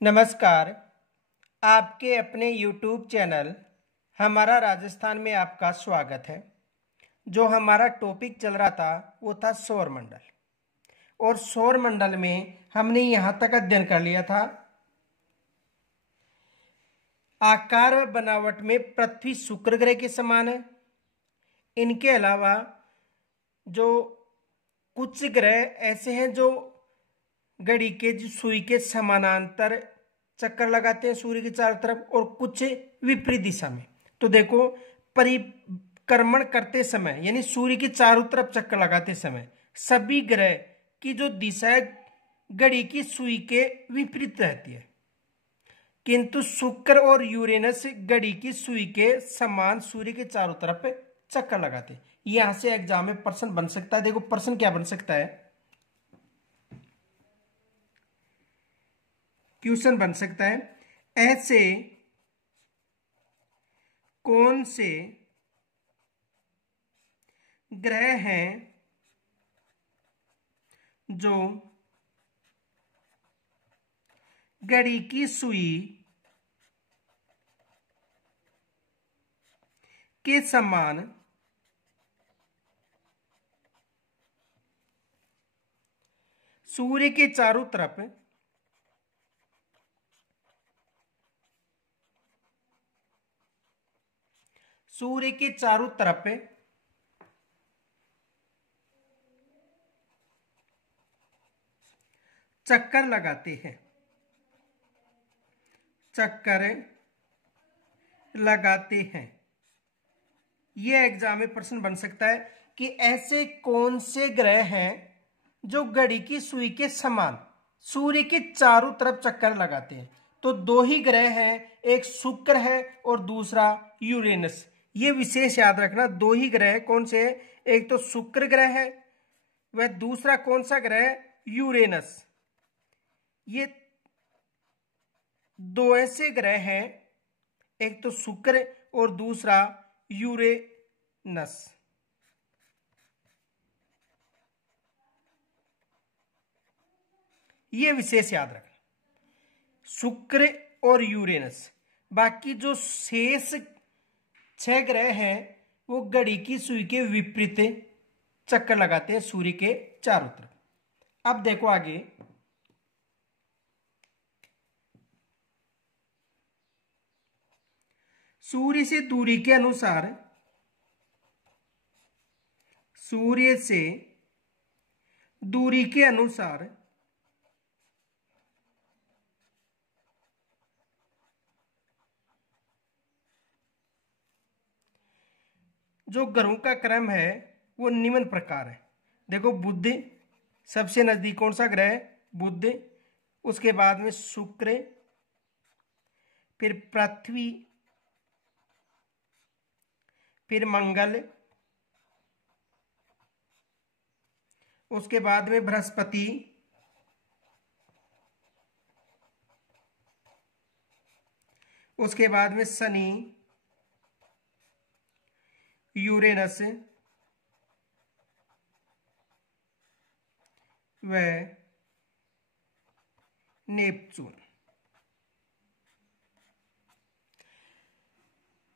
नमस्कार। आपके अपने YouTube चैनल हमारा राजस्थान में आपका स्वागत है। जो हमारा टॉपिक चल रहा था वो था सौरमंडल, और सौरमंडल में हमने यहाँ तक अध्ययन कर लिया था आकार व बनावट में पृथ्वी शुक्र ग्रह के समान है। इनके अलावा जो कुछ ग्रह ऐसे हैं जो घड़ी के सुई के समानांतर चक्कर लगाते हैं सूर्य के चारों तरफ, और कुछ विपरीत दिशा में। तो देखो, परिक्रमण करते समय यानी सूर्य के चारों तरफ चक्कर लगाते समय सभी ग्रह की जो दिशा है घड़ी की सुई के विपरीत रहती है, किंतु शुक्र और यूरेनस घड़ी की सुई के समान सूर्य के चारों तरफ चक्कर लगाते हैं। यहां से एग्जाम में प्रश्न बन सकता है। देखो प्रश्न क्या बन सकता है, क्वेश्चन बन सकता है, ऐसे कौन से ग्रह हैं जो घड़ी की सुई के समान सूर्य के चारों तरफ चक्कर लगाते हैं। यह एग्जाम में प्रश्न बन सकता है कि ऐसे कौन से ग्रह हैं जो घड़ी की सुई के समान सूर्य के चारों तरफ चक्कर लगाते हैं। तो दो ही ग्रह हैं, एक शुक्र है और दूसरा यूरेनस। ये विशेष याद रखना, दो ही ग्रह कौन से हैं, एक तो शुक्र ग्रह है वह दूसरा कौन सा ग्रह है, यूरेनस। ये दो ऐसे ग्रह हैं, एक तो शुक्र और दूसरा यूरेनस। ये विशेष याद रखना, शुक्र और यूरेनस। बाकी जो शेष 6 ग्रह हैं वो घड़ी की सुई के विपरीत चक्कर लगाते हैं सूर्य के चारों तरफ। अब देखो आगे, सूर्य से दूरी के अनुसार जो ग्रहों का क्रम है वो निम्न प्रकार है। देखो, बुध सबसे नजदीक कौन सा ग्रह है, बुध। उसके बाद में शुक्र, फिर पृथ्वी, फिर मंगल, उसके बाद में बृहस्पति, उसके बाद में शनि, यूरेनस व नेपच्यून।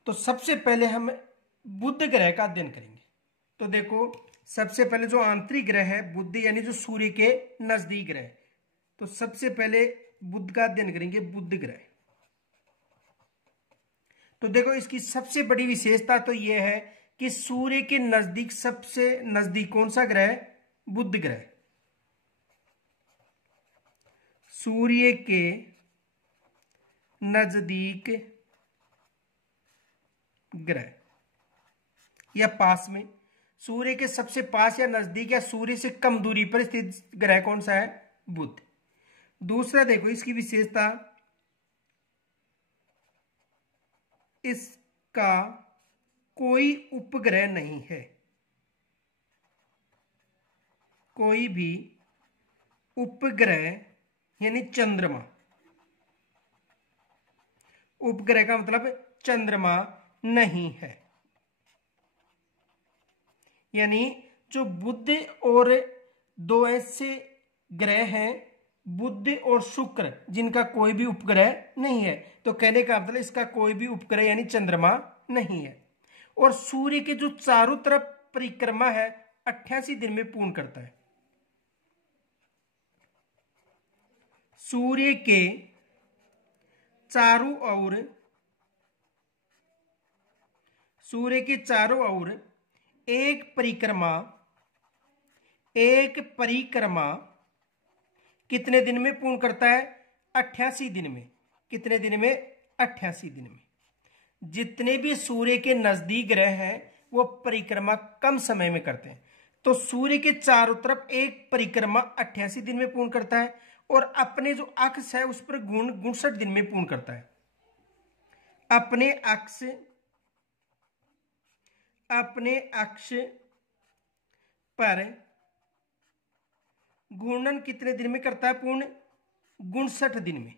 तो सबसे पहले हम बुध ग्रह का अध्ययन करेंगे। तो देखो, सबसे पहले जो आंतरिक ग्रह है बुध, यानी जो सूर्य के नजदीक ग्रह, तो सबसे पहले बुध का अध्ययन करेंगे, बुध ग्रह। तो देखो, इसकी सबसे बड़ी विशेषता तो यह है कि सूर्य के नजदीक सबसे नजदीक कौन सा ग्रह, बुध ग्रह। सूर्य के नजदीक ग्रह या पास में, सूर्य के सबसे पास या नजदीक या सूर्य से कम दूरी पर स्थित ग्रह कौन सा है, बुध। दूसरा देखो, इसकी विशेषता, इसका कोई उपग्रह नहीं है। कोई भी उपग्रह यानी चंद्रमा, उपग्रह का मतलब चंद्रमा नहीं है। यानी जो बुध और दो ऐसे ग्रह हैं बुध और शुक्र जिनका कोई भी उपग्रह नहीं है। तो कहने का मतलब इसका कोई भी उपग्रह यानी चंद्रमा नहीं है। और सूर्य के जो चारों तरफ परिक्रमा है 88 दिन में पूर्ण करता है। सूर्य के चारों ओर, सूर्य के चारों ओर एक परिक्रमा कितने दिन में पूर्ण करता है? 88 दिन में। कितने दिन में? 88 दिन में। जितने भी सूर्य के नजदीक ग्रह हैं वो परिक्रमा कम समय में करते हैं। तो सूर्य के चारों तरफ एक परिक्रमा 88 दिन में पूर्ण करता है और अपने जो अक्ष है उस पर 59 दिन में पूर्ण करता है। अपने अक्ष पर घूर्णन कितने दिन में करता है? पूर्ण 59 दिन में।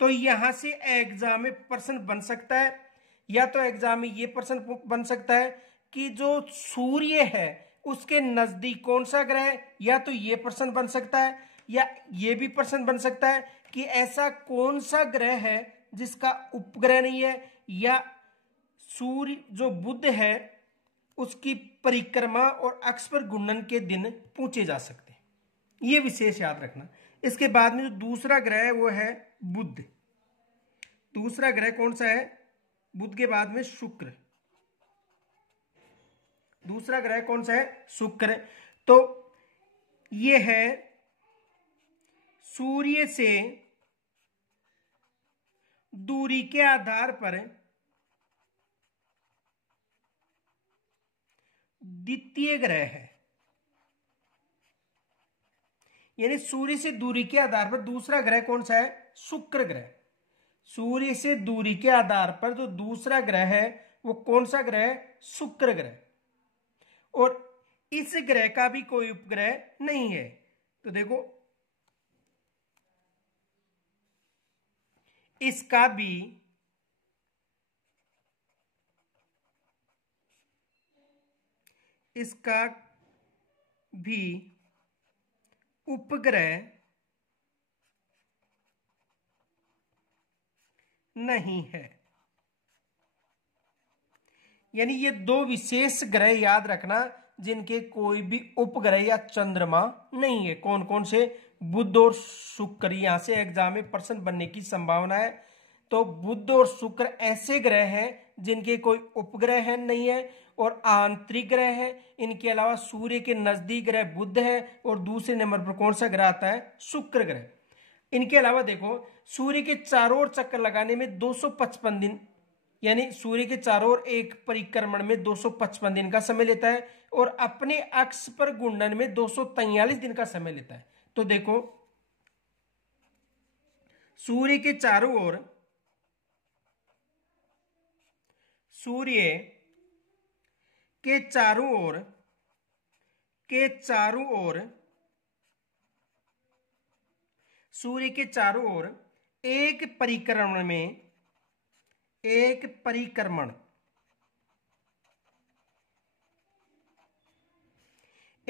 तो यहां से एग्जाम में प्रश्न बन सकता है, या तो एग्जाम में ये प्रश्न बन सकता है कि जो सूर्य है उसके नजदीक कौन सा ग्रह है, या तो ये प्रश्न बन सकता है, या ये भी प्रश्न बन सकता है कि ऐसा कौन सा ग्रह है जिसका उपग्रह नहीं है, या सूर्य जो बुध है उसकी परिक्रमा और अक्ष पर घूर्णन के दिन पूछे जा सकते हैं। ये विशेष याद रखना। इसके बाद में जो दूसरा ग्रह है वो है बुध। दूसरा ग्रह कौन सा है? बुध के बाद में शुक्र। दूसरा ग्रह कौन सा है? शुक्र। तो ये है सूर्य से दूरी के आधार पर द्वितीय ग्रह है। यानी सूर्य से दूरी के आधार पर दूसरा ग्रह कौन सा है? शुक्र ग्रह। सूर्य से दूरी के आधार पर जो दूसरा ग्रह है वो कौन सा ग्रह है? शुक्र ग्रह। और इस ग्रह का भी कोई उपग्रह नहीं है। तो देखो इसका भी उपग्रह नहीं है। यानी ये दो विशेष ग्रह याद रखना जिनके कोई भी उपग्रह या चंद्रमा नहीं है। कौन कौन से? बुध और शुक्र। यहां से एग्जाम में प्रश्न बनने की संभावना है। तो बुध और शुक्र ऐसे ग्रह हैं जिनके कोई उपग्रह है नहीं है और आंतरिक ग्रह है। इनके अलावा सूर्य के नजदीक ग्रह बुध है और दूसरे नंबर पर कौन सा ग्रह आता है? शुक्र ग्रह। इनके अलावा देखो सूर्य के चारों ओर चक्कर लगाने में 255 दिन, यानी सूर्य के चारों ओर एक परिक्रमण में 255 दिन का समय लेता है और अपने अक्ष पर घूर्णन में 243 दिन का समय लेता है। तो देखो सूर्य के चारों ओर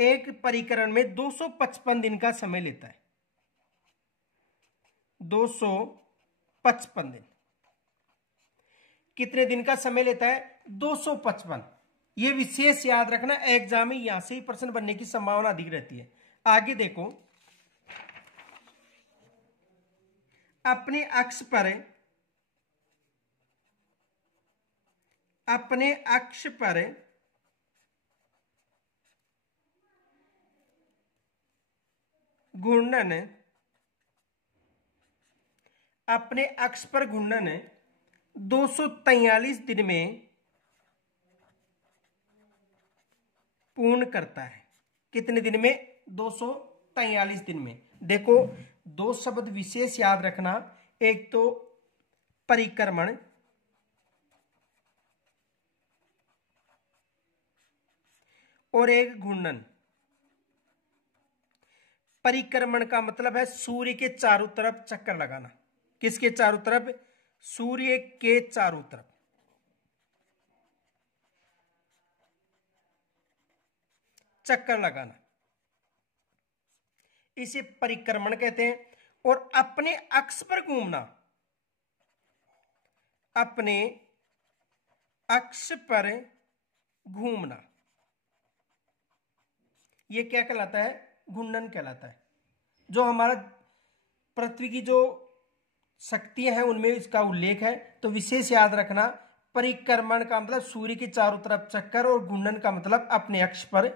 एक परिक्रमण में 255 दिन का समय लेता है। 255 दिन। कितने दिन का समय लेता है? 255। ये विशेष याद रखना, एग्जाम में यहां से ही प्रश्न बनने की संभावना अधिक रहती है। आगे देखो अपने अक्ष पर घूर्णन, अपने अक्ष पर घूर्णन 243 दिन में पूर्ण करता है। कितने दिन में? 243 दिन में। देखो दो शब्द विशेष याद रखना, एक तो परिक्रमण और एक घूर्णन। परिक्रमण का मतलब है सूर्य के चारों तरफ चक्कर लगाना। किसके चारों तरफ? सूर्य के चारों तरफ चक्कर लगाना। इसे परिक्रमण कहते हैं। और अपने अक्ष पर घूमना, अपने अक्ष पर घूमना, यह क्या कहलाता है? घूर्णन कहलाता है। जो हमारा पृथ्वी की जो शक्तियां हैं उनमें इसका उल्लेख है। तो विशेष याद रखना, परिक्रमण का मतलब सूर्य के चारों तरफ चक्कर और घूर्णन का मतलब अपने अक्ष पर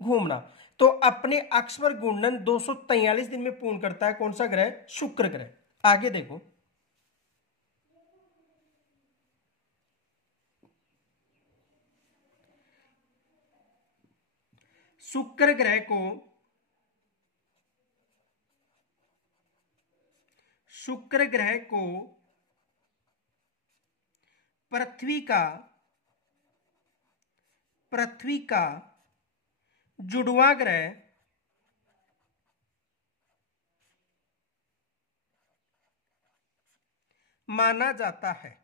घूमना। तो अपने अक्ष पर घूर्णन 243 दिन में पूर्ण करता है कौन सा ग्रह? शुक्र ग्रह। आगे देखो, शुक्र ग्रह को पृथ्वी का जुड़वां ग्रह माना जाता है।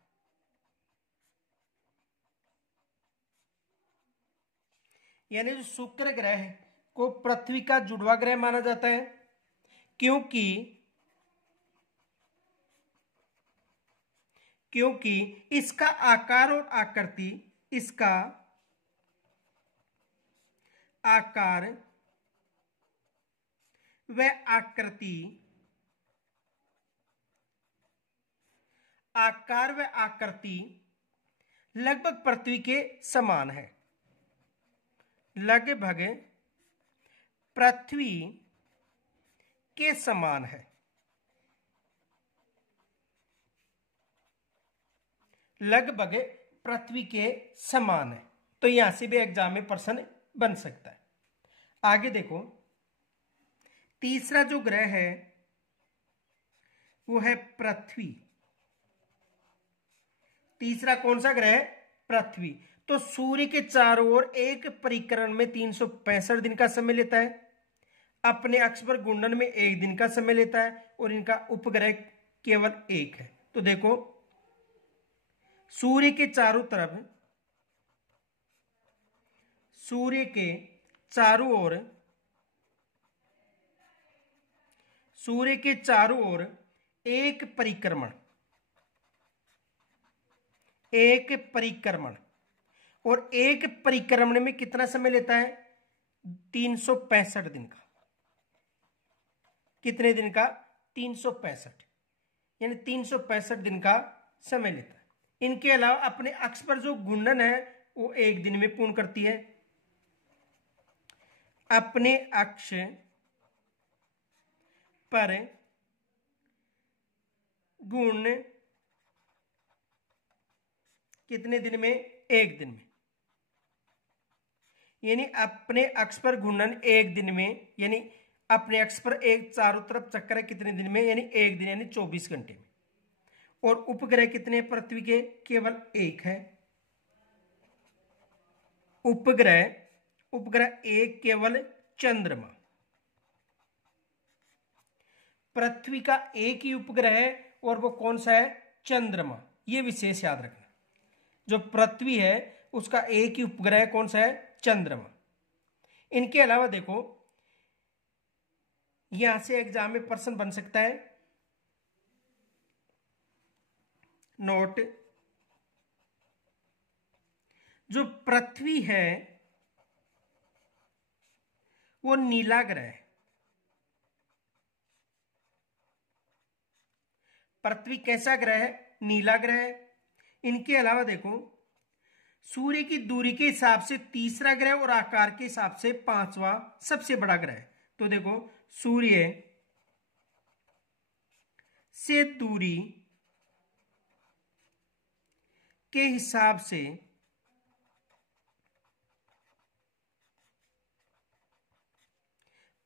यानी जो शुक्र ग्रह को पृथ्वी का जुड़वा ग्रह माना जाता है, क्योंकि इसका आकार और आकृति, इसका आकार व आकृति लगभग पृथ्वी के समान है। लगभग पृथ्वी के समान है। लगभग पृथ्वी के समान है। तो यहां से भी एग्जाम में प्रश्न बन सकता है। आगे देखो, तीसरा जो ग्रह है वो है पृथ्वी। तीसरा कौन सा ग्रह है? पृथ्वी। तो सूर्य के चारों ओर एक परिक्रमण में 365 दिन का समय लेता है, अपने अक्ष पर घूर्णन में 1 दिन का समय लेता है, और इनका उपग्रह केवल एक है। तो देखो, सूर्य के चारों ओर एक परिक्रमण, और एक परिक्रमण में कितना समय लेता है? 365 दिन का। कितने दिन का? 365, यानी 365 दिन का समय लेता है। इनके अलावा अपने अक्ष पर जो घूर्णन है वो 1 दिन में पूर्ण करती है। अपने अक्ष पर घूर्णन कितने दिन में? 1 दिन में। यानी अपने अक्ष पर घूर्णन 1 दिन में, यानी अपने अक्ष पर एक चारों तरफ चक्कर है कितने दिन में? यानी 1 दिन, यानी 24 घंटे में। और उपग्रह कितने पृथ्वी के? केवल एक है। उपग्रह एक केवल चंद्रमा। पृथ्वी का एक ही उपग्रह है, और वो कौन सा है? चंद्रमा। ये विशेष याद रखना, जो पृथ्वी है उसका एक ही उपग्रह कौन सा है? चंद्रमा। इनके अलावा देखो, यहां से एग्जाम में प्रश्न बन सकता है, नोट, जो पृथ्वी है वो नीला ग्रह है। पृथ्वी कैसा ग्रह है? नीला ग्रह है। इनके अलावा देखो, सूर्य की दूरी के हिसाब से तीसरा ग्रह और आकार के हिसाब से 5वां सबसे बड़ा ग्रह है। तो देखो, सूर्य से दूरी के हिसाब से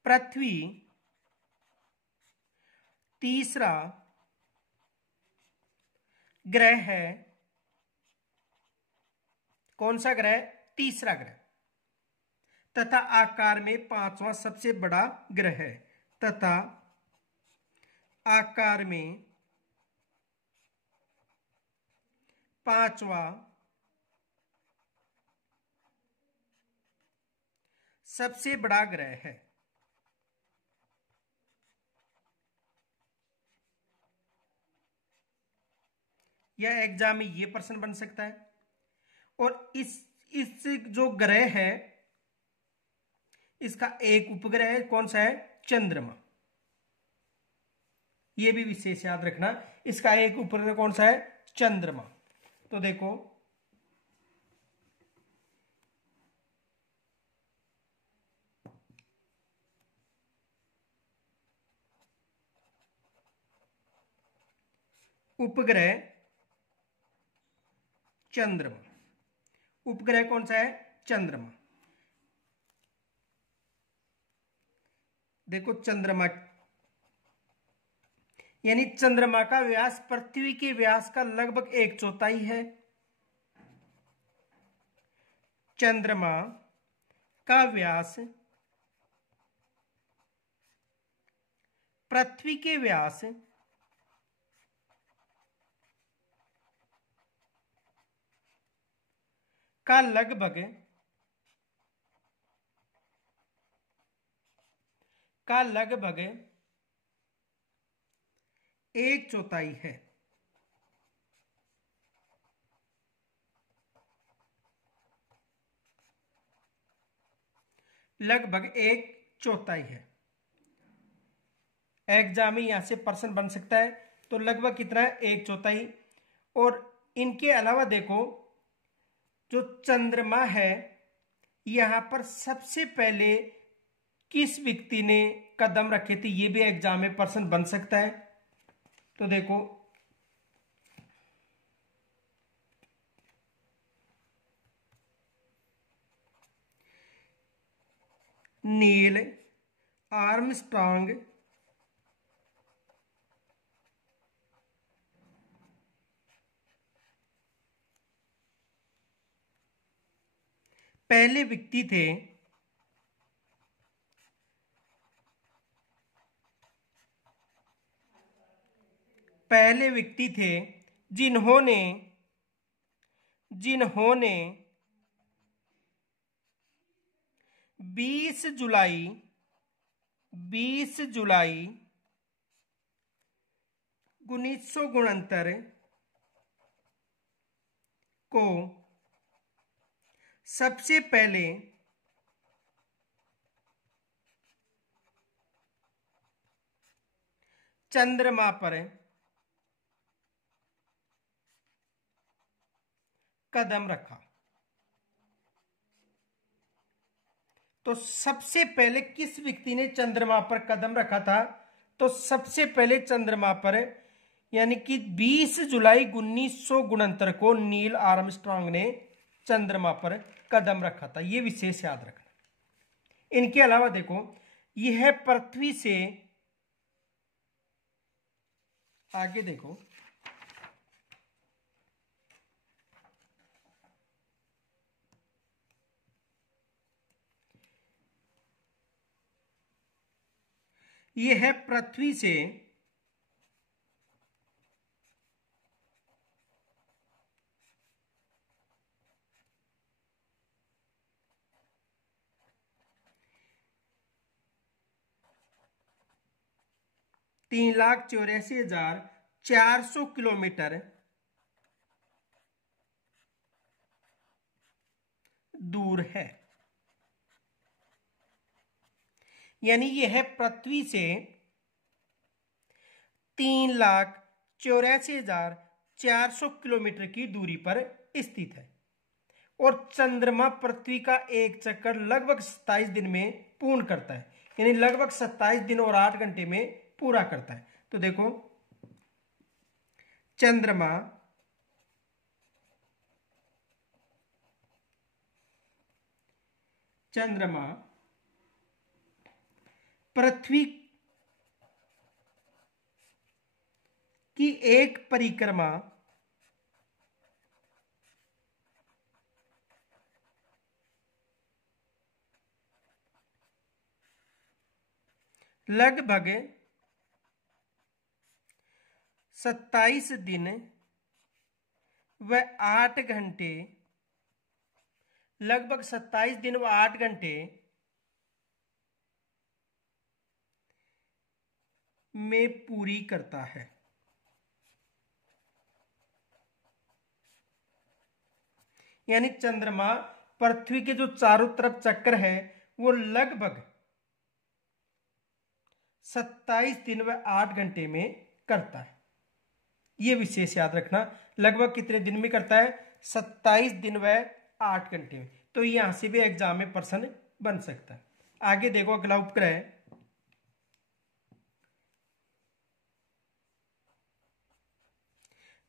पृथ्वी तीसरा ग्रह है। कौन सा ग्रह? तीसरा ग्रह। तथा आकार में 5वां सबसे बड़ा ग्रह है। तथा आकार में 5वां सबसे बड़ा ग्रह है। या एग्जाम में ये प्रश्न बन सकता है। और इस जो ग्रह है इसका एक उपग्रह है, कौन सा है? चंद्रमा। ये भी विशेष याद रखना, इसका एक उपग्रह कौन सा है? चंद्रमा। तो देखो उपग्रह चंद्रमा, उपग्रह कौन सा है? चंद्रमा। देखो चंद्रमा यानी चंद्रमा का व्यास पृथ्वी के व्यास का लगभग 1/4 है। चंद्रमा का व्यास पृथ्वी के व्यास का लगभग 1/4 है। लगभग 1/4 है। एग्जाम में यहां से प्रश्न बन सकता है। तो लगभग कितना है? 1/4। और इनके अलावा देखो जो चंद्रमा है यहां पर सबसे पहले किस व्यक्ति ने कदम रखे थे, ये भी एग्जाम में प्रश्न बन सकता है। तो देखो नील आर्मस्ट्रांग पहले व्यक्ति थे जिन्होंने 20 जुलाई 1969 को सबसे पहले चंद्रमा पर कदम रखा। तो सबसे पहले किस व्यक्ति ने चंद्रमा पर कदम रखा था? तो सबसे पहले चंद्रमा पर यानी कि 20 जुलाई 1969 को नील आर्मस्ट्रांग ने चंद्रमा पर कदम रखा था। यह विशेष याद रखना। इनके अलावा देखो यह पृथ्वी से आगे देखो यह पृथ्वी से 3,84,400 किलोमीटर दूर है। यानी यह पृथ्वी से 3,84,400 किलोमीटर की दूरी पर स्थित है। और चंद्रमा पृथ्वी का एक चक्कर लगभग 27 दिन में पूर्ण करता है। यानी लगभग 27 दिन और 8 घंटे में पूरा करता है। तो देखो चंद्रमा पृथ्वी की एक परिक्रमा लगभग 27 दिन व 8 घंटे लगभग 27 दिन व 8 घंटे में पूरी करता है। यानी चंद्रमा पृथ्वी के जो चारों तरफ चक्कर है वो लगभग 27 दिन व 8 घंटे में करता है। ये विशेष याद रखना, लगभग कितने दिन में करता है? 27 दिन व 8 घंटे में। तो यहां से भी एग्जाम में प्रश्न बन सकता है। आगे देखो अगला उपग्रह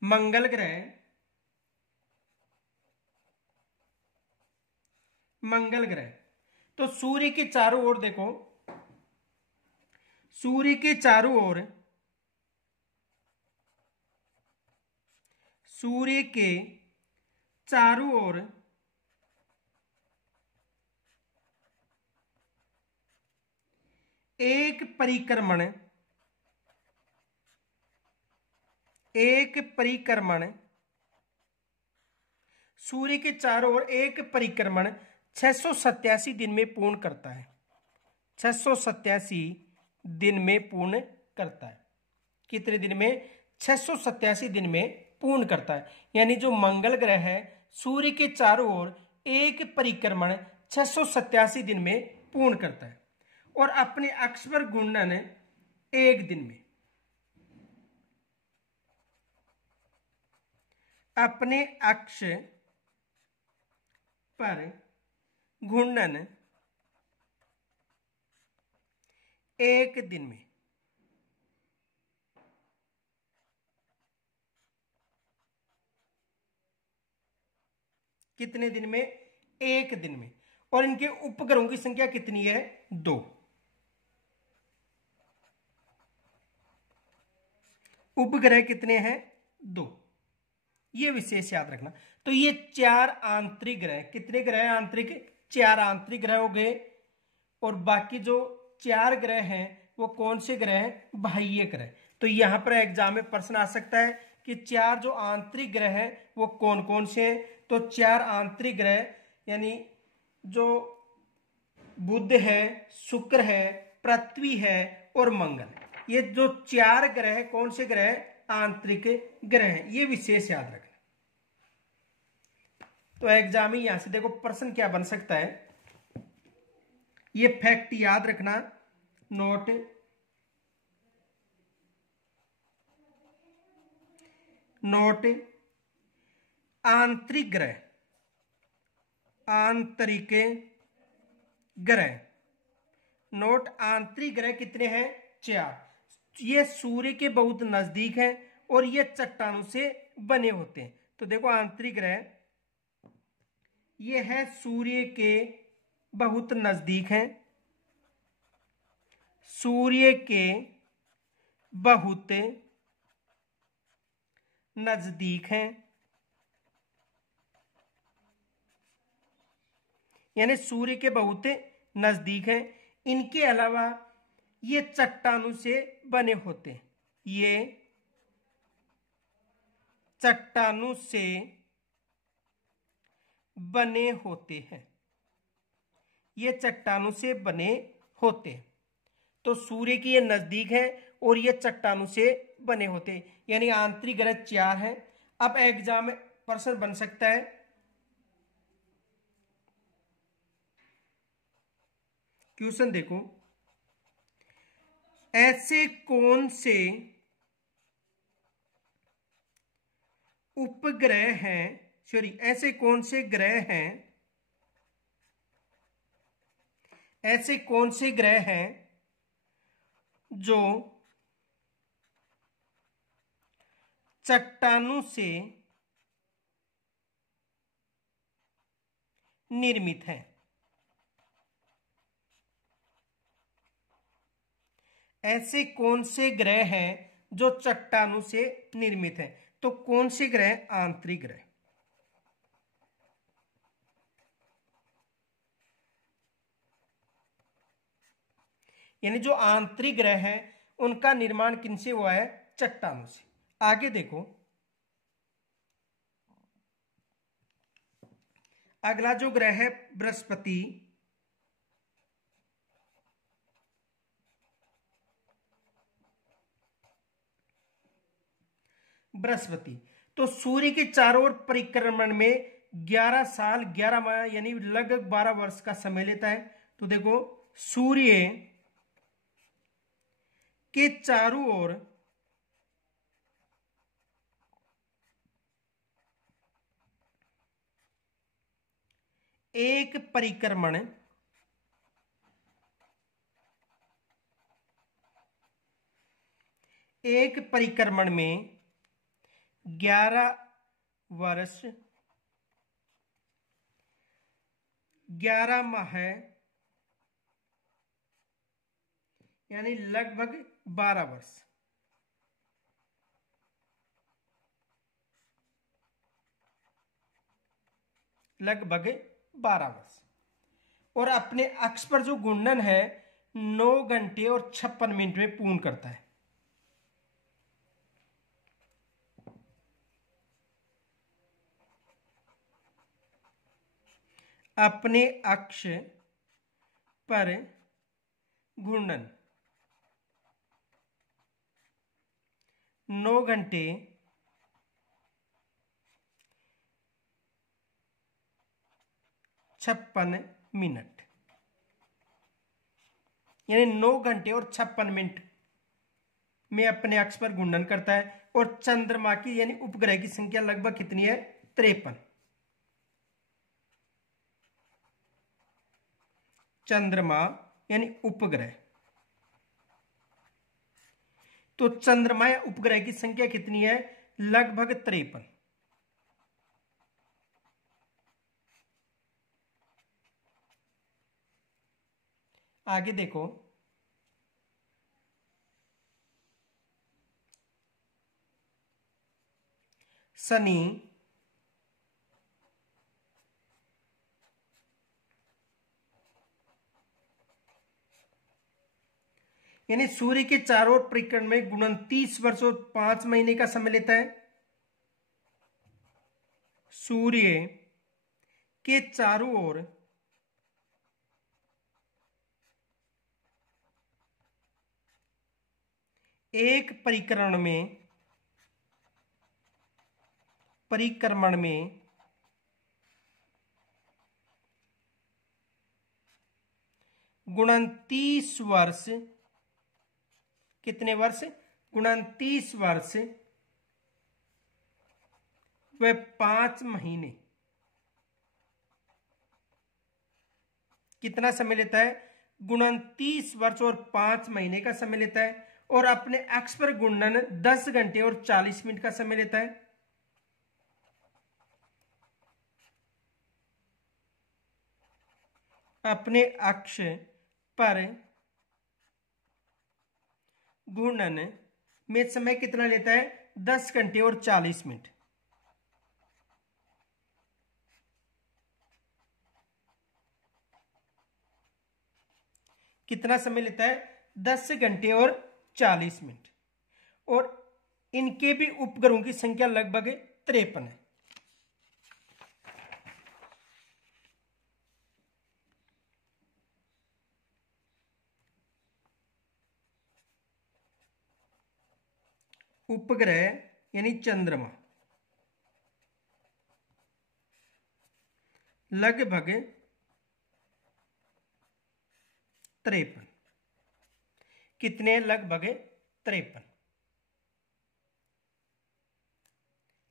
मंगल ग्रह। मंगल ग्रह तो सूर्य के चारों ओर देखो, सूर्य के चारों ओर, सूर्य के चारों ओर एक परिक्रमण सूर्य के चारों ओर एक परिक्रमण 687 दिन में पूर्ण करता है। 687 दिन में पूर्ण करता है। कितने दिन में? 687 दिन में पूर्ण करता है। यानी जो मंगल ग्रह है सूर्य के चारों ओर एक परिक्रमण 687 दिन में पूर्ण करता है और अपने अक्ष पर घूर्णन एक दिन में, अपने अक्ष पर घूर्णन एक दिन में। कितने दिन में? एक दिन में। और इनके उपग्रहों की संख्या कितनी है? 2। उपग्रह कितने हैं? 2। ये विशेष याद रखना। तो ये 4 आंतरिक ग्रह, कितने ग्रह आंतरिक? 4 आंतरिक ग्रह हो गए। और बाकी जो 4 ग्रह हैं वो कौन से ग्रह हैं? बाह्य ग्रह। तो यहां पर एग्जाम में प्रश्न आ सकता है कि 4 जो आंतरिक ग्रह हैं वो कौन कौन से हैं? तो 4 आंतरिक ग्रह यानी जो बुध है, शुक्र है, पृथ्वी है और मंगल, ये जो 4 ग्रह कौन से ग्रह? आंतरिक ग्रह हैं। ये विशेष याद रखना। तो एग्जाम में यहां से देखो प्रश्न क्या बन सकता है, ये फैक्ट याद रखना। नोट आंतरिक ग्रह, आंतरिक ग्रह। नोट आंतरिक ग्रह कितने हैं? 4। ये सूर्य के बहुत नजदीक हैं और ये चट्टानों से बने होते हैं। तो देखो आंतरिक ग्रह ये है सूर्य के बहुत नजदीक हैं, सूर्य के बहुत नजदीक हैं, यानी सूर्य के बहुत नजदीक हैं। इनके अलावा ये चट्टानों से बने होते हैं, ये चट्टानों से बने होते हैं, ये चट्टानों से बने होते हैं। तो सूर्य के ये नजदीक है और ये चट्टानों से बने होते हैं, यानी आंतरिक ग्रह 4 हैं। अब एग्जाम में प्रश्न बन सकता है, क्वेश्चन देखो, ऐसे कौन से उपग्रह हैं, ऐसे कौन से ग्रह हैं, ऐसे कौन से ग्रह हैं जो चट्टानों से निर्मित हैं? ऐसे कौन से ग्रह हैं जो चट्टानों से निर्मित हैं? तो कौन से ग्रह? आंतरिक ग्रह। यानी जो आंतरिक ग्रह हैं उनका निर्माण किनसे हुआ है? चट्टानों से। आगे देखो, अगला जो ग्रह है बृहस्पति। बृहस्पति तो सूर्य के चारों ओर परिक्रमण में 11 साल 11 माह यानी लगभग 12 वर्ष का समय लेता है। तो देखो, सूर्य के चारों ओर एक परिक्रमण में 11 वर्ष 11 माह यानी लगभग 12 वर्ष और अपने अक्ष पर जो घूर्णन है 9 घंटे और 56 मिनट में पूर्ण करता है। अपने अक्ष पर घूर्णन 9 घंटे 56 मिनट यानी 9 घंटे और 56 मिनट में अपने अक्ष पर घूर्णन करता है। और चंद्रमा की यानी उपग्रह की संख्या लगभग कितनी है? 53। चंद्रमा यानी उपग्रह, तो चंद्रमा या उपग्रह की संख्या कितनी है? लगभग 53। आगे देखो, शनि यानी सूर्य के चारों ओर परिक्रमण में 29 वर्ष और 5 महीने का समय लेता है। सूर्य के चारों ओर एक परिक्रमण में 29 वर्ष, कितने वर्ष? 29 वर्ष व 5 महीने। कितना समय लेता है? 29 वर्ष और 5 महीने का समय लेता है। और अपने अक्ष पर घूर्णन 10 घंटे और 40 मिनट का समय लेता है। अपने अक्ष पर घूर्णन में समय कितना लेता है? 10 घंटे और 40 मिनट। कितना समय लेता है? 10 घंटे और 40 मिनट। और इनके भी उपग्रहों की संख्या लगभग 53 है। उपग्रह यानी चंद्रमा लगभग 53। कितने? लगभग 53।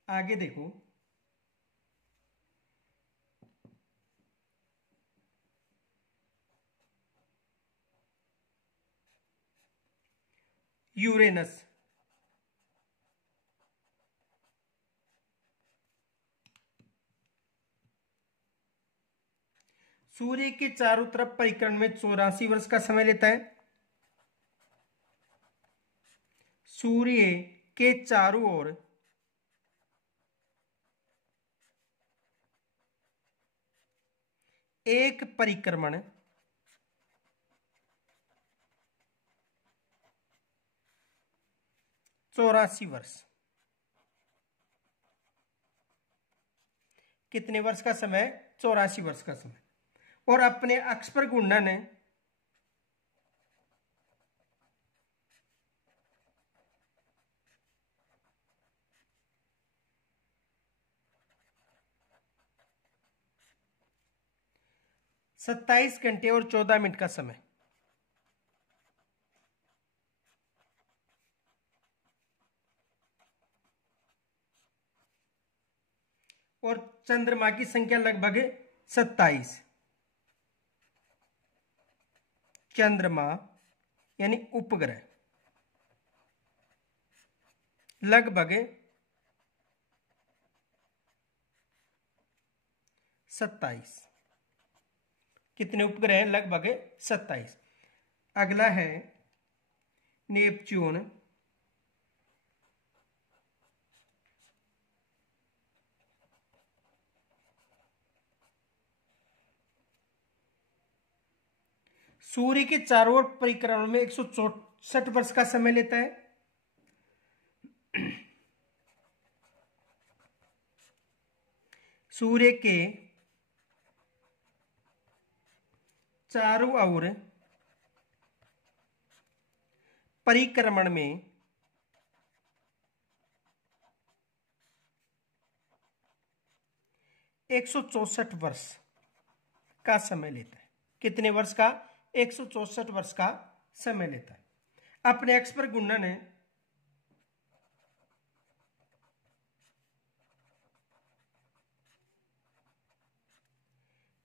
आगे देखो, यूरेनस सूर्य के चारों तरफ परिक्रमण में 84 वर्ष का समय लेता है। सूर्य के चारों ओर एक परिक्रमण 84 वर्ष। कितने वर्ष का समय? 84 वर्ष का समय। और अपने अक्ष पर घूर्णन है 27 घंटे और 14 मिनट का समय। और चंद्रमा की संख्या लगभग 27। चंद्रमा यानी उपग्रह लगभग 27। कितने उपग्रह हैं? लगभग 27। अगला है नेपच्यून। सूर्य के चारों ओर परिक्रमण में 164 वर्ष का समय लेता है। सूर्य के चारों ओर परिक्रमण में 164 वर्ष का समय लेता है। कितने वर्ष का? 164 वर्ष का समय लेता है। अपने एक्स पर गुणन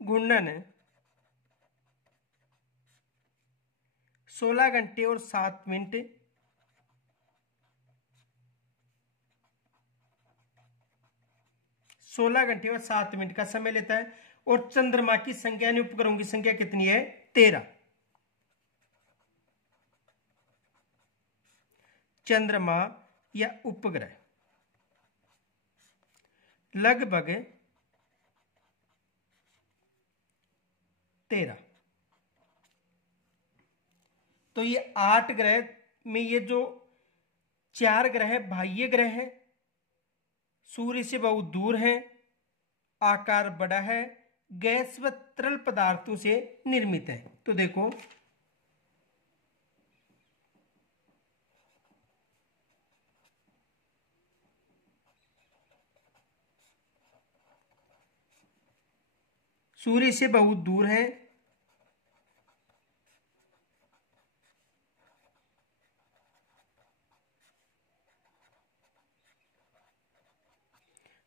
घूर्णन 16 घंटे और 7 मिनट 16 घंटे और 7 मिनट का समय लेता है। और चंद्रमा की संख्या यानी उपग्रहों की संख्या कितनी है? 13। चंद्रमा या उपग्रह लगभग 13। तो ये 8 ग्रह में ये जो 4 ग्रह बाह्य ग्रह हैं, सूर्य से बहुत दूर हैं, आकार बड़ा है, गैस व तरल पदार्थों से निर्मित है। तो देखो सूर्य से बहुत दूर है,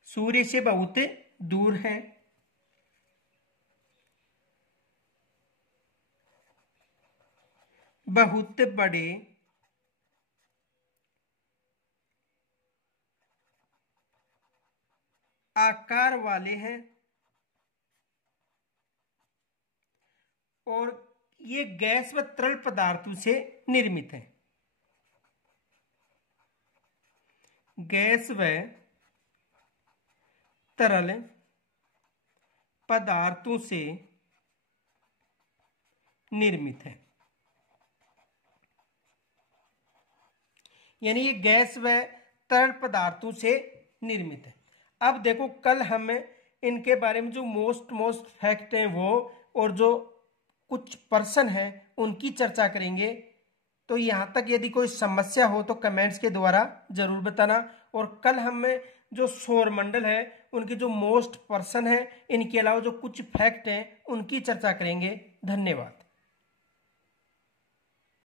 सूर्य से बहुत दूर है, बहुत बड़े आकार वाले हैं और ये गैस व तरल पदार्थों से निर्मित है। गैस व तरल पदार्थों से निर्मित है। यानी ये गैस व तरल पदार्थों से निर्मित है। अब देखो कल हम इनके बारे में जो मोस्ट फैक्ट हैं वो और जो कुछ पर्सन हैं उनकी चर्चा करेंगे। तो यहाँ तक यदि कोई समस्या हो तो कमेंट्स के द्वारा जरूर बताना। और कल हम जो सौरमंडल है उनके जो मोस्ट पर्सन है, इनके अलावा जो कुछ फैक्ट हैं उनकी चर्चा करेंगे। धन्यवाद।